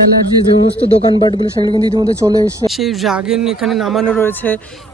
মেলার যে সমস্ত দোকানপাটগুলো সেগুলো কিন্তু ইতিমধ্যে চলে এসেছে। সেই ড্রাগন এখানে নামানো রয়েছে,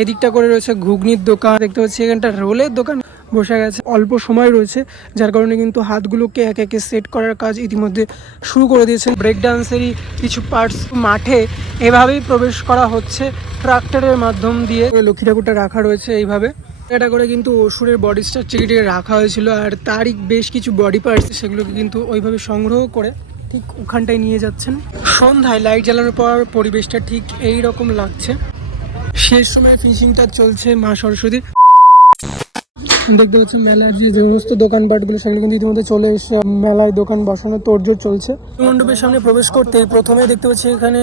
এদিকটা করে রয়েছে ঘুগনির দোকান, দেখতে পাচ্ছি এখানটা রোলের দোকান বসে গেছে। অল্প সময় রয়েছে যার কারণে কিন্তু হাতগুলোকে একে একে সেট করার কাজ ইতিমধ্যে শুরু করে দিয়েছেন। ব্রেক ডান্সেরই কিছু পার্টস মাঠে এভাবেই প্রবেশ করা হচ্ছে ট্রাক্টরের মাধ্যম দিয়ে। লক্ষ্মী ঠাকুরটা রাখা রয়েছে এইভাবে, এটা করে কিন্তু অসুরের বডি স্ট্রাকচারটিকে রাখা হয়েছিল, আর তারই বেশ কিছু বডি পার্টস সেগুলোকে কিন্তু ওইভাবে সংগ্রহ করে ঠিক ওখানটায় নিয়ে যাচ্ছেন। সন্ধ্যায় লাইট জ্বালানোর পর পরিবেশটা ঠিক এই রকম লাগছে। শেষ সময় ফিনিশিংটা চলছে মা সরস্বতী। দেখতে পাচ্ছেন মেলার যে সমস্ত দোকানপাটগুলো সেগুলো কিন্তু ইতিমধ্যে চলে এসে মেলায় দোকান বসানোর তোড়জোড় চলছে। মণ্ডপের সামনে প্রবেশ করতে প্রথমে দেখতে পাচ্ছি এখানে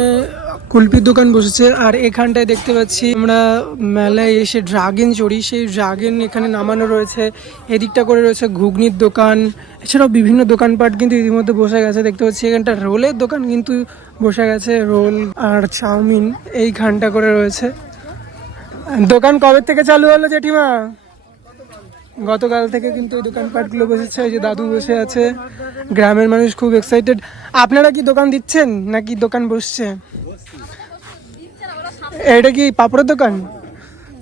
কুলপির দোকান বসেছে, আর এখানটায় দেখতে পাচ্ছি আমরা মেলায় এসে ড্রাগন চড়ি, সেই ড্রাগন এখানে নামানো রয়েছে, এদিকটা করে রয়েছে ঘুগনির দোকান, এছাড়াও বিভিন্ন দোকানপাট কিন্তু ইতিমধ্যে বসে গেছে। দেখতে পাচ্ছি এখানটা রোলের দোকান কিন্তু বসে গেছে, রোল আর চাউমিন এইখানটা করে রয়েছে। দোকান কবে থেকে চালু হলো জেঠিমা? গতকাল থেকে কিন্তু এই দোকানপাটগুলো বসেছে। এই যে দাদু বসে আছে, গ্রামের মানুষ খুব এক্সাইটেড। আপনারা কি দোকান দিচ্ছেন নাকি দোকান বসছে? এটা কি পাপড়ের দোকান?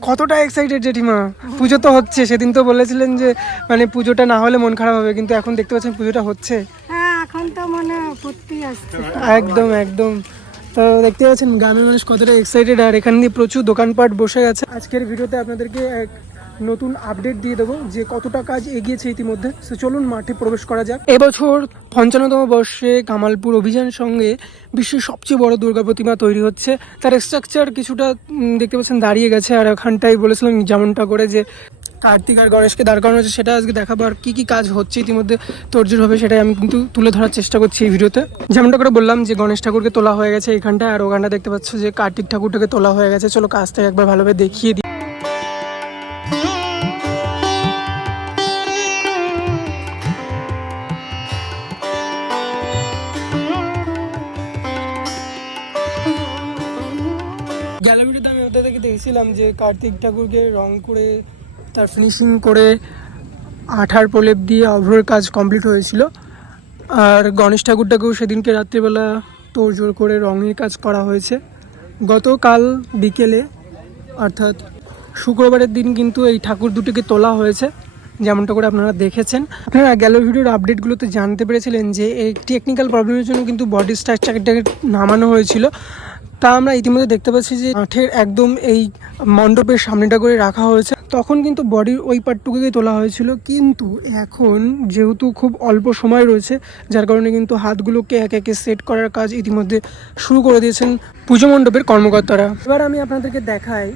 কতটা এক্সাইটেড জেঠিমা? পুজো তো হচ্ছে, সেদিন তো বলেছিলেন যে মানে পুজোটা না হলে মন খারাপ হবে, কিন্তু এখন দেখতে পাচ্ছেন পুজোটা হচ্ছে। হ্যাঁ, এখন তো মনে ফুর্তি আসছে। একদম একদম। তো দেখতে পাচ্ছেন গ্রামের মানুষ কতটা এক্সাইটেড, আর এখান দিয়ে প্রচুর দোকানপাট বসে গেছে। আজকের ভিডিওতে আপনাদেরকে এক নতুন আপডেট দিয়ে দেবো যে কতটা কাজ এগিয়েছে ইতিমধ্যে। তো চলুন মাঠে প্রবেশ করা যাক। এবছর 55তম বর্ষে কামালপুর অভিযান সঙ্গে বিশ্বের সবচেয়ে বড় দুর্গা প্রতিমা তৈরি হচ্ছে। তার স্ট্রাকচার কিছুটা দেখতে পাচ্ছেন দাঁড়িয়ে গেছে, আর ওখানটাই বলেছিলাম যেমনটা করে যে কার্তিক আর গণেশকে দাঁড় করানো হচ্ছে, সেটা আজকে দেখাবো। আর কী কী কাজ হচ্ছে ইতিমধ্যে তোড়জোড় হবে সেটাই আমি কিন্তু তুলে ধরার চেষ্টা করছি এই ভিডিওতে। যেমনটা করে বললাম যে গণেশ ঠাকুরকে তোলা হয়ে গেছে এইখানটায়, আর ওখানটা দেখতে পাচ্ছ যে কার্তিক ঠাকুরটাকে তোলা হয়ে গেছে। চলো কাজটা একবার ভালোভাবে দেখিয়ে দিই। গ্যালারিতে আমি ওটা থেকে দেখছিলাম যে কার্তিক ঠাকুরকে রং করে তার ফিনিশিং করে আঠার প্রলেপ দিয়ে অভ্রের কাজ কমপ্লিট হয়েছিল, আর গণেশ ঠাকুরটাকেও সেদিনকে রাত্রিবেলা তোড়জোড় করে রঙের কাজ করা হয়েছে। গতকাল বিকেলে অর্থাৎ শুক্রবারের দিন কিন্তু এই ঠাকুর দুটিকে তোলা হয়েছে, যেমনটা করে আপনারা দেখেছেন। আপনারা গেল ভিডিওর আপডেটগুলোতে জানতে পেরেছিলেন যে এই টেকনিক্যাল প্রবলেমের জন্য কিন্তু বডি স্ট্রাকচারটাকে নামানো হয়েছিল। তা আমরা ইতিমধ্যে দেখতে পাচ্ছি যে মাঠের একদম এই মণ্ডপের সামনেটা করে রাখা হয়েছে। তখন কিন্তু বডির ওই পার্টটুকুকেই তোলা হয়েছিল, কিন্তু এখন যেহেতু খুব অল্প সময় রয়েছে যার কারণে কিন্তু হাতগুলোকে একে একে সেট করার কাজ ইতিমধ্যে শুরু করে দিয়েছেন পুজো মণ্ডপের কর্মকর্তারা। এবার আমি আপনাদেরকে দেখাই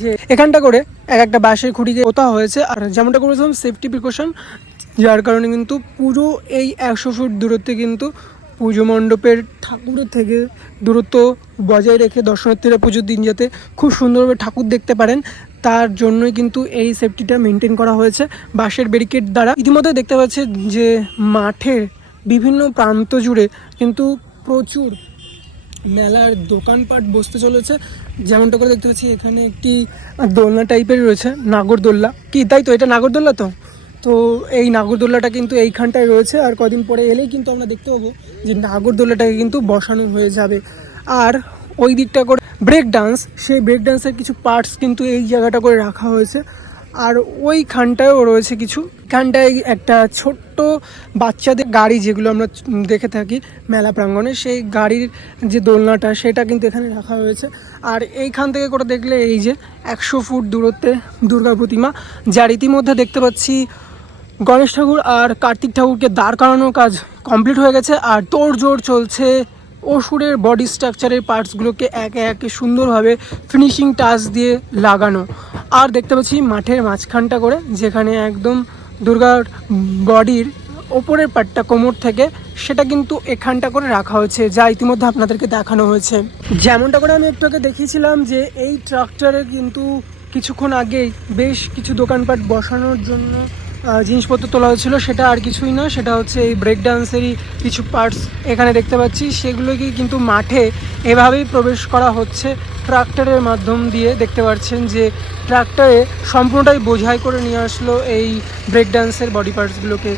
যে এখানটা করে এক একটা বাঁশের খুঁটিকে পোতা হয়েছে, আর যেমনটা করেছিলাম সেফটি প্রিকশন, যার কারণে কিন্তু পুরো এই 100 ফুট দূরত্বে কিন্তু পুজো মণ্ডপের ঠাকুরের থেকে দূরত্ব বজায় রেখে দর্শনার্থীরা পুজোর দিন যাতে খুব সুন্দরভাবে ঠাকুর দেখতে পারেন তার জন্যই কিন্তু এই সেফটিটা মেনটেন করা হয়েছে বাঁশের ব্যারিকেড দ্বারা। ইতিমধ্যে দেখতে পাচ্ছি যে মাঠের বিভিন্ন প্রান্ত জুড়ে কিন্তু প্রচুর মেলার দোকানপাট বসতে চলেছে। যেমনটা করে দেখতে পাচ্ছি এখানে একটি দোলনা টাইপের রয়েছে, নাগরদোল্লা কি, তাই তো? এটা নাগরদোল্লা তো। তো এই নাগরদোল্লাটা কিন্তু এইখানটায় রয়েছে, আর কদিন পরে এলেই কিন্তু আমরা দেখতে পাবো যে নাগরদোল্লাটাকে কিন্তু বসানো হয়ে যাবে। আর ওই দিকটা করে ব্রেক ডান্স, সেই ব্রেক ডান্সের কিছু পার্টস কিন্তু এই জায়গাটা করে রাখা হয়েছে, আর ওইখানটায়ও রয়েছে কিছু। এখানটায় একটা ছোট্ট বাচ্চাদের গাড়ি যেগুলো আমরা দেখে থাকি মেলা প্রাঙ্গণে, সেই গাড়ির যে দোলনাটা সেটা কিন্তু এখানে রাখা হয়েছে। আর এইখান থেকে করে দেখলে এই যে 100 ফুট দূরত্বে দুর্গা প্রতিমা, যার ইতিমধ্যে দেখতে পাচ্ছি গণেশ ঠাকুর আর কার্তিক ঠাকুরকে দাঁড় করানোর কাজ কমপ্লিট হয়ে গেছে, আর তোড়জোড় চলছে অসুরের বডি স্ট্রাকচারের পার্টসগুলোকে একে একে সুন্দরভাবে ফিনিশিং টাচ দিয়ে লাগানো। আর দেখতে পাচ্ছি মাঠের মাঝখানটা করে যেখানে একদম দুর্গার বডির ওপরের পার্টটা কোমর থেকে সেটা কিন্তু এখানটা করে রাখা হয়েছে, যা ইতিমধ্যে আপনাদেরকে দেখানো হয়েছে। যেমনটা করে আমি একটু আগে দেখিয়েছিলাম যে এই ট্রাক্টরে কিন্তু কিছুক্ষণ আগেই বেশ কিছু দোকানপাট বসানোর জন্য জিনিসপত্র তোলা হয়েছিল, সেটা আর কিছুই না, সেটা হচ্ছে এই ব্রেক ডান্সেরই কিছু পার্টস এখানে দেখতে পাচ্ছি। সেগুলোকে কিন্তু মাঠে এভাবেই প্রবেশ করা হচ্ছে ট্রাক্টরের মাধ্যম দিয়ে। দেখতে পাচ্ছেন যে ট্রাক্টরে সম্পূর্ণটাই বোঝাই করে নিয়ে আসলো এই ব্রেক ডান্সের বডি পার্টসগুলোকে।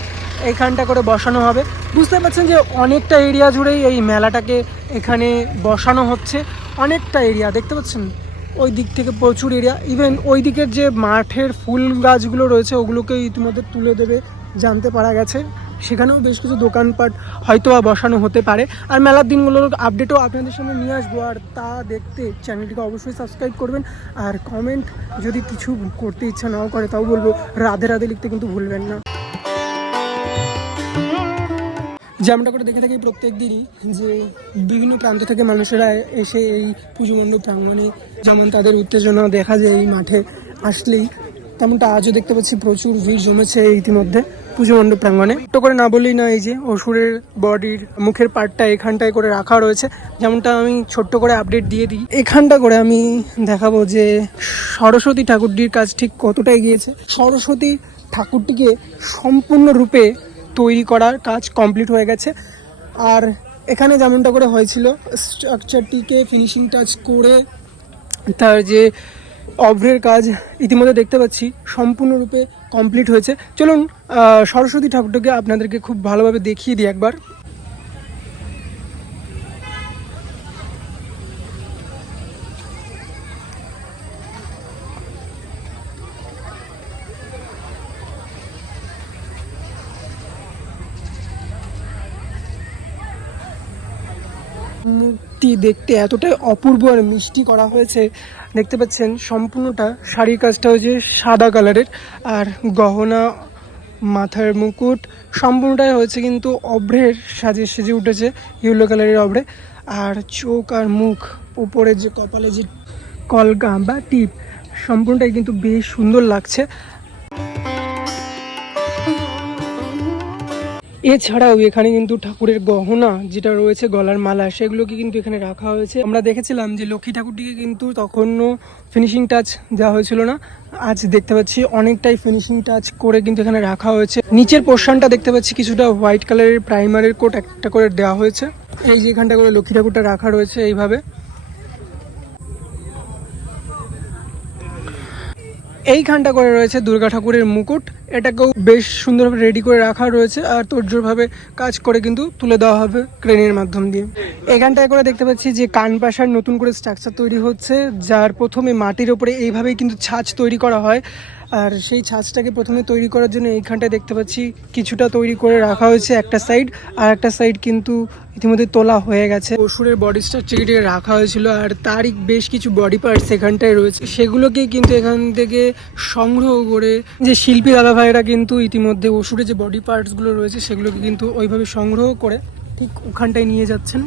এইখানটা করে বসানো হবে। বুঝতে পারছেন যে অনেকটা এরিয়া জুড়েই এই মেলাটাকে এখানে বসানো হচ্ছে, অনেকটা এরিয়া দেখতে পাচ্ছেন, ওই দিক থেকে প্রচুর এরিয়া। ইভেন ওই দিকের যে মাঠের ফুল গাছগুলো রয়েছে ওগুলোকে ইতিমধ্যে তুলে দেবে জানতে পারা গেছে। সেখানেও বেশ কিছু দোকানপাট হয়তো বা বসানো হতে পারে। আর মেলার দিনগুলোর আপডেটও আপনাদের সামনে নিয়ে আসবো। আর তা দেখতে চ্যানেলটিকে অবশ্যই সাবস্ক্রাইব করবেন। আর কমেন্ট যদি কিছু করতে ইচ্ছা নাও করে তাও বলবো রাধে রাধে লিখতে কিন্তু ভুলবেন না। যেমনটা করে দেখে থাকি প্রত্যেক দিনই যে বিভিন্ন প্রান্ত থেকে মানুষেরা এসে এই পুজো মণ্ডপ প্রাঙ্গণে যেমন তাদের উত্তেজনা দেখা যায় এই মাঠে আসলেই, তেমনটা আজও দেখতে পাচ্ছি প্রচুর ভিড় জমেছে ইতিমধ্যে পুজো মণ্ডপ প্রাঙ্গণে। একটু করে না বললেই না, এই যে অসুরের বডির মুখের পার্টটা এখানটায় করে রাখা রয়েছে, যেমনটা আমি ছোট্ট করে আপডেট দিয়ে দিই। এখানটা করে আমি দেখাবো যে সরস্বতী ঠাকুরটির কাজ ঠিক কতটা এগিয়েছে। সরস্বতী ঠাকুরটিকে সম্পূর্ণরূপে তৈরি করার কাজ কমপ্লিট হয়ে গেছে। আর এখানে যেমনটা করে হয়েছিল স্ট্রাকচারটিকে ফিনিশিং টাচ করে তার যে অভ্রের কাজ ইতিমধ্যে দেখতে পাচ্ছি সম্পূর্ণরূপে কমপ্লিট হয়েছে। চলুন সরস্বতী ঠাকুরটাকে আপনাদেরকে খুব ভালোভাবে দেখিয়ে দিই একবার। মুখটি দেখতে এতটাই অপূর্ব আর মিষ্টি করা হয়েছে, দেখতে পাচ্ছেন সম্পূর্ণটা শাড়ির কাজটা হয়েছে সাদা কালারের, আর গহনা মাথার মুকুট সম্পূর্ণটাই হয়েছে কিন্তু অভ্রের সাজে সেজে উঠেছে, ইয়েলো কালারের অভ্রে। আর চোখ আর মুখ, উপরে যে কপালে যে কলকা বা টিপ সম্পূর্ণটাই কিন্তু বেশ সুন্দর লাগছে। এছাড়াও এখানে কিন্তু ঠাকুরের গহনা যেটা রয়েছে গলার মালা সেগুলোকে কিন্তু এখানে রাখা হয়েছে। আমরা দেখেছিলাম যে লক্ষ্মী ঠাকুরটিকে কিন্তু তখনও ফিনিশিং টাচ দেওয়া হয়েছিল না, আজ দেখতে পাচ্ছি অনেকটাই ফিনিশিং টাচ করে কিন্তু এখানে রাখা হয়েছে। নিচের পোর্শনটা দেখতে পাচ্ছি কিছুটা হোয়াইট কালারের প্রাইমারের কোট একটা করে দেওয়া হয়েছে। এই যে এখানটা করে লক্ষ্মী ঠাকুরটা রাখা রয়েছে এইভাবে। এইখানটা করে রয়েছে দুর্গা ঠাকুরের মুকুট, এটাকেও বেশ সুন্দরভাবে রেডি করে রাখা রয়েছে আর তোড়জোড়ভাবে কাজ করে কিন্তু তুলে দেওয়া হবে ক্রেনের মাধ্যম দিয়ে। এখানটায় করে দেখতে পাচ্ছি যে কানপাশার নতুন করে স্ট্রাকচার তৈরি হচ্ছে, যার প্রথমে মাটির ওপরে এইভাবেই কিন্তু ছাঁচ তৈরি করা হয়। আর সেই ছাঁচটাকে প্রথমে তৈরি করার জন্য এইখানটায় দেখতে পাচ্ছি কিছুটা তৈরি করে রাখা হয়েছে একটা সাইড, আর একটা সাইড কিন্তু ইতিমধ্যে তোলা হয়ে গেছে। অসুরের বডি স্ট্রাকচারটিকে রাখা হয়েছিল আর তারই বেশ কিছু বডি পার্টস এখানটায় রয়েছে, সেগুলোকে কিন্তু এখান থেকে সংগ্রহ করে যে শিল্পী দাদা ভাইয়েরা কিন্তু ইতিমধ্যে অসুরের যে বডি পার্টসগুলো রয়েছে সেগুলোকে কিন্তু ওইভাবে সংগ্রহ করে ঠিক ওখানটায় নিয়ে যাচ্ছেন।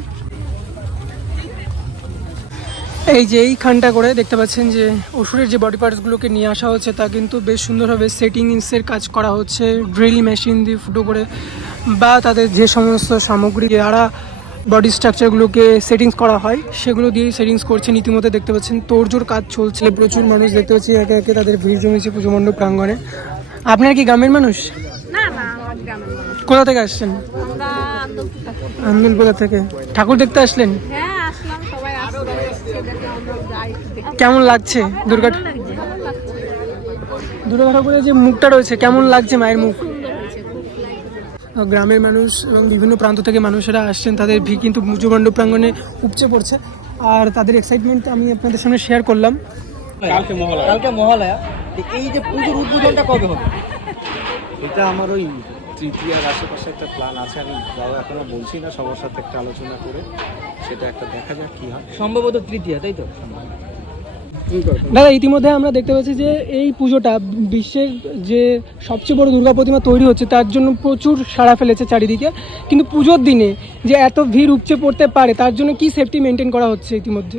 এই যে এইখানটা করে দেখতে পাচ্ছেন যে অসুরের যে বডি পার্টসগুলোকে নিয়ে আসা হচ্ছে তা কিন্তু বেশ সুন্দরভাবে সেটিংসের কাজ করা হচ্ছে, ড্রিল মেশিন দিয়ে ফুটো করে বা তাদের যে সমস্ত সামগ্রী দ্বারা বডি স্ট্রাকচারগুলোকে সেটিংস করা হয় সেগুলো দিয়েই সেটিংস করছেন। ইতিমধ্যে দেখতে পাচ্ছেন তোড়জোড় কাজ চলছে, প্রচুর মানুষ দেখতে পাচ্ছি একে একে তাদের ভিড় জমেছে পুজো মণ্ডপ প্রাঙ্গণে। আপনার কি গ্রামের মানুষ? কোথা থেকে আসছেন? আন্দুলপুরা থেকে। ঠাকুর দেখতে আসলেন? কেমন লাগছে দুর্গা ঠাকুরের যে মুখটা রয়েছে কেমন লাগছে মায়ের মুখ? গ্রামের মানুষ এবং বিভিন্ন প্রান্ত থেকে মানুষেরা আসছেন, তাদের ভিড় কিন্তু পুজো মণ্ডপ প্রাঙ্গণে উপচে পড়ছে আর তাদের এক্সাইটমেন্ট আমি আপনাদের সামনে শেয়ার করলাম। কালকে মহালয়া, এই যে পুজোর উদ্বোধনটা কবে হবে? এটা আমার ওই তৃতীয়ার আশেপাশে একটা প্ল্যান আছে, আমি যাও এখনো বলছি না, সবার সাথে একটা আলোচনা করে সেটা একটা দেখা যাক কি হয়। সম্ভবত তৃতীয়া, তাই তো? দাদা ইতিমধ্যে আমরা দেখতে পাচ্ছি যে এই পুজোটা বিশ্বের যে সবচেয়ে বড় দুর্গা প্রতিমা তৈরি হচ্ছে তার জন্য প্রচুর সাড়া ফেলেছে চারিদিকে, কিন্তু পুজোর দিনে যে এত ভিড় উপচে পড়তে পারে তার জন্য কি সেফটি মেনটেন করা হচ্ছে ইতিমধ্যে?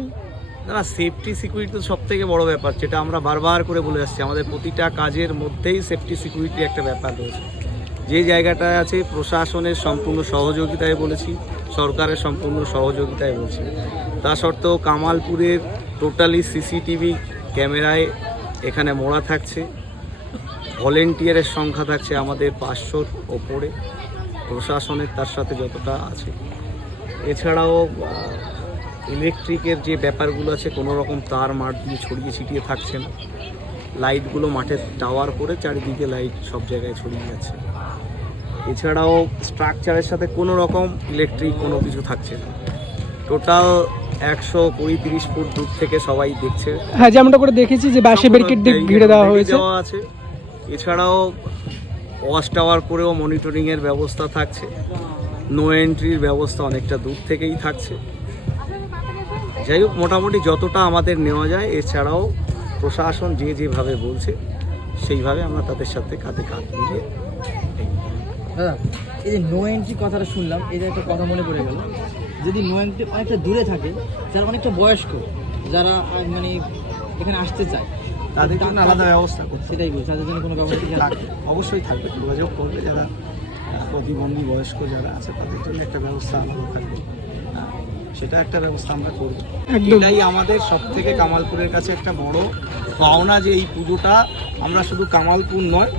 না, সেফটি সিকিউরিটি তো সব থেকে বড় ব্যাপার, যেটা আমরা বারবার করে বলে আসছি। আমাদের প্রতিটা কাজের মধ্যেই সেফটি সিকিউরিটি একটা ব্যাপার রয়েছে। যে জায়গাটায় আছে প্রশাসনের সম্পূর্ণ সহযোগিতায় বলেছি, সরকারের সম্পূর্ণ সহযোগিতায় বলছি, তা সত্ত্বেও কামালপুরের টোটালি সিসিটিভি ক্যামেরায় এখানে মোড়া থাকছে, ভলেন্টিয়ারের সংখ্যা থাকছে আমাদের 500-র ওপরে, প্রশাসনের তার সাথে যতটা আছে। এছাড়াও ইলেকট্রিকের যে ব্যাপারগুলো আছে, কোনো রকম তার মাঠ দিয়ে ছড়িয়ে ছিটিয়ে থাকছে না, লাইটগুলো মাঠের টাওয়ার করে চারিদিকে লাইট সব জায়গায় ছড়িয়ে যাচ্ছে। এছাড়াও স্ট্রাকচারের সাথে কোনো রকম ইলেকট্রিক কোনো কিছু থাকছে না। টোটাল 120-30 ফুট দূর থেকে সবাই দেখছে। হ্যাঁ, যেমনটা করে দেখেছি যে বাঁশে ব্যারিকেড দিয়ে ঘিরে দেওয়া হয়েছে। আছে এছাড়াও ওয়াচ টাওয়ার করেও মনিটরিংয়ের ব্যবস্থা থাকছে, নো এন্ট্রির ব্যবস্থা অনেকটা দূর থেকেই থাকছে। যাই হোক, মোটামুটি যতটা আমাদের নেওয়া যায়, এছাড়াও প্রশাসন যেভাবে বলছে সেইভাবে আমরা তাদের সাথে কাঁধে কাঁধ মিলিয়ে। দাদা, এই যে নো এন্ট্রি কথাটা শুনলাম, এই যে একটা কথা মনে পড়ে গেল, যদি নো এন্ট্রি অনেকটা দূরে থাকে, যারা অনেকটা বয়স্ক, যারা মানে এখানে আসতে চায়, তাদের জন্য আলাদা ব্যবস্থা করতে, সেটাই বলছি, তাদের জন্য কোনো ব্যবস্থা থাকবে, অবশ্যই থাকবে। যোগাযোগ করবে যারা প্রতিবন্ধী বয়স্ক যারা আছে, তাদের জন্য একটা ব্যবস্থা আলাদা থাকবে, সেটা একটা ব্যবস্থা আমরা করব। এটাই আমাদের সব থেকে কামালপুরের কাছে একটা বড় পাওনা, যে এই পুজোটা আমরা শুধু কামালপুর নয়,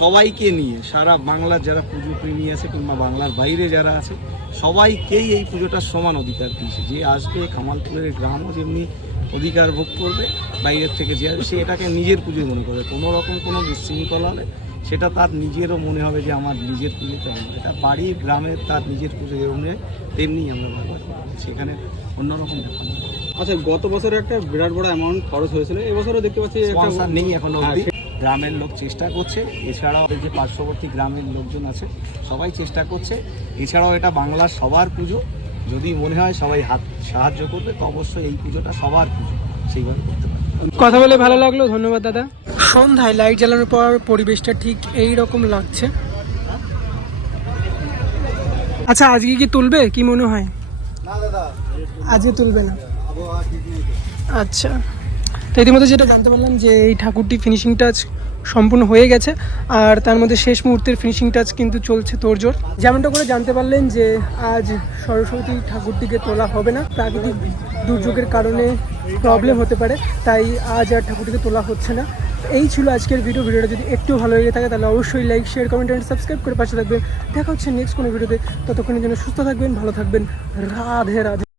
সবাইকে নিয়ে সারা বাংলার যারা পুজো প্রেমী আছে কিংবা বাংলার বাইরে যারা আছে, সবাইকেই এই পুজোটার সমান অধিকার দিয়েছে। যে আসবে কামালপুরের গ্রামও যেমনি অধিকার ভোগ করবে, বাইরের থেকে যে আসবে সে এটাকে নিজের পুজো মনে করবে। কোনো রকম কোনো বিশৃঙ্খলা হলে সেটা তার নিজেরও মনে হবে যে আমার নিজের পুজোতে হবে। এটা বাড়ির গ্রামের তার নিজের পুজো যেমন তেমনি আমরা ব্যবহার করি, সেখানে অন্যরকম ব্যাপার নেই। আচ্ছা, গত বছর একটা বিরাট বড় অ্যামাউন্ট খরচ হয়েছিল, এবছরও দেখতে পাচ্ছি স্পন্সর নেই এখনো অবধি। গ্রামের লোক চেষ্টা করছে, এছাড়াও যে পার্শ্ববর্তী গ্রামের লোকজন আছে সবাই চেষ্টা করছে। এছাড়াও এটা বাংলার সবার পুজো, যদি মনে হয় সবাই হাত সাহায্য করবে তো অবশ্যই এই পুজোটা সবার পুজো, সেইভাবে করতে পারে। কথা বলে ভালো লাগলো, ধন্যবাদ দাদা। সন্ধ্যায় লাইট জ্বালানোর পর পরিবেশটা ঠিক এই রকম লাগছে। আচ্ছা, আজকে কি তুলবে, কি মনে হয়? আজকে তুলবে না? আচ্ছা, তো ইতিমধ্যে যেটা জানতে পারলাম যে এই ঠাকুরটি ফিনিশিং টাচ সম্পূর্ণ হয়ে গেছে, আর তার মধ্যে শেষ মুহূর্তের ফিনিশিং টাচ কিন্তু চলছে তোড়জোড়। যেমনটা করে জানতে পারলেন যে আজ সরস্বতী ঠাকুরটিকে তোলা হবে না, প্রাকৃতিক দুর্যোগের কারণে প্রবলেম হতে পারে, তাই আজ আর ঠাকুরটিকে তোলা হচ্ছে না। এই ছিল আজকের ভিডিওটা যদি একটু ভালো লেগে থাকে তাহলে অবশ্যই like, share, comment and subscribe করে পাশে থাকবেন। দেখা হচ্ছে নেক্সট কোনো ভিডিওতে, ততক্ষণের জন্য সুস্থ থাকবেন, ভালো থাকবেন। রাধে রাধে।